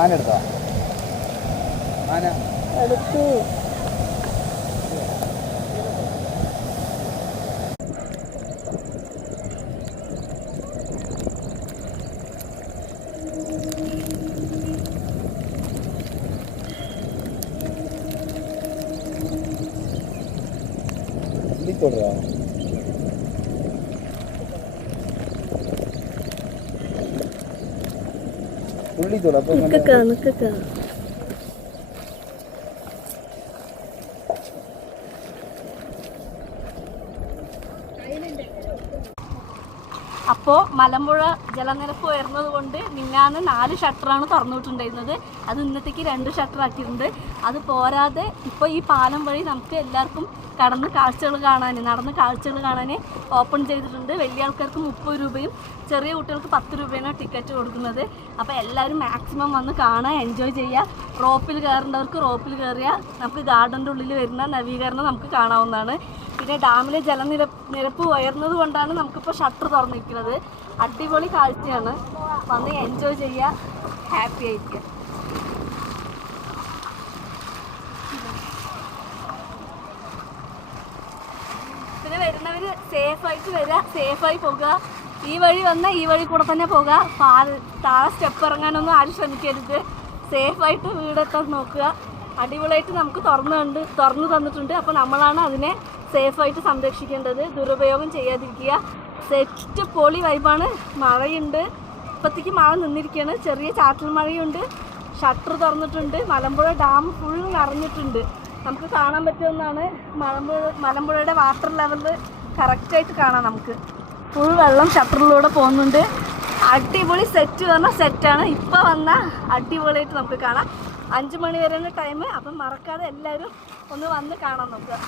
ആന എടുത്തോ? ആന എടുത്തു. ഉള്ളിത്തോടാ ഉള്ളിത്തോടാ അപ്പൊ നിക്കക്ക അപ്പോൾ മലമ്പുഴ ജലനിരപ്പ് ഉയർന്നത് കൊണ്ട് മിന്നാന്ന് 4 ഷട്ടറാണ് തുറന്നിട്ടുണ്ടായിരുന്നത്. അത് ഇന്നത്തേക്ക് 2 ഷട്ടർ ആക്കിയിട്ടുണ്ട്. അത് പോരാതെ ഇപ്പോൾ ഈ പാലം വഴി നമുക്ക് എല്ലാവർക്കും നടന്ന് കാഴ്ചകൾ കാണാൻ ഓപ്പൺ ചെയ്തിട്ടുണ്ട്. വലിയ ആൾക്കാർക്ക് 30 രൂപയും ചെറിയ കുട്ടികൾക്ക് 10 രൂപയാണ് ടിക്കറ്റ് കൊടുക്കുന്നത്. അപ്പോൾ എല്ലാവരും മാക്സിമം വന്ന് കാണുക, എൻജോയ് ചെയ്യുക. റോപ്പിൽ കയറേണ്ടവർക്ക് റോപ്പിൽ കയറിയാൽ നമുക്ക് ഗാർഡൻ്റെ ഉള്ളിൽ വരുന്ന നവീകരണം നമുക്ക് കാണാവുന്നതാണ്. പിന്നെ ഡാമിലെ ജലനിരപ്പ് ഉയർന്നത് കൊണ്ടാണ് നമുക്കിപ്പോൾ ഷട്ടർ തുറന്നിരിക്കുന്നത്. അടിപൊളി കാഴ്ചയാണ്. വന്ന് എൻജോയ് ചെയ്യുക, ഹാപ്പി ആയിരിക്കുക. പിന്നെ വരുന്നവർ സേഫായിട്ട് വരിക, സേഫായി പോകുക. ഈ വഴി വന്നാൽ ഈ വഴി കൂടെ തന്നെ പോകുക. താഴെ സ്റ്റെപ്പ് ഇറങ്ങാനൊന്നും ആരും ശ്രമിക്കരുത്. സേഫായിട്ട് വീടെത്താൻ നോക്കുക. അടിപൊളിയായിട്ട് നമുക്ക് തുറന്നു തന്നിട്ടുണ്ട്. അപ്പോൾ നമ്മളാണ് അതിനെ സേഫായിട്ട് സംരക്ഷിക്കേണ്ടത്. ദുരുപയോഗം ചെയ്യാതിരിക്കുക. സെറ്റ് പൊളി വൈബാണ്. മഴയുണ്ട്, ഇപ്പോഴത്തേക്ക് മഴ നിന്നിരിക്കുകയാണ്. ചെറിയ ചാറ്റൽ മഴയുണ്ട്. ഷട്ടർ തുറന്നിട്ടുണ്ട്. മലമ്പുഴ ഡാം ഫുൾ നിറഞ്ഞിട്ടുണ്ട്. നമുക്ക് കാണാൻ പറ്റുമെന്നാണ്. മലമ്പുഴയുടെ വാട്ടർ ലെവൽ കറക്റ്റായിട്ട് കാണാം. നമുക്ക് ഫുൾ വെള്ളം ഷട്ടറിലൂടെ പോകുന്നുണ്ട്. അടിപൊളി സെറ്റ് പറഞ്ഞാൽ സെറ്റാണ്. ഇപ്പോൾ വന്നാൽ അടിപൊളിയായിട്ട് നമുക്ക് കാണാം. 5 മണി വരെയാണ് ടൈം. അപ്പം മറക്കാതെ എല്ലാവരും ഒന്ന് വന്ന് കാണാൻ നോക്കുക.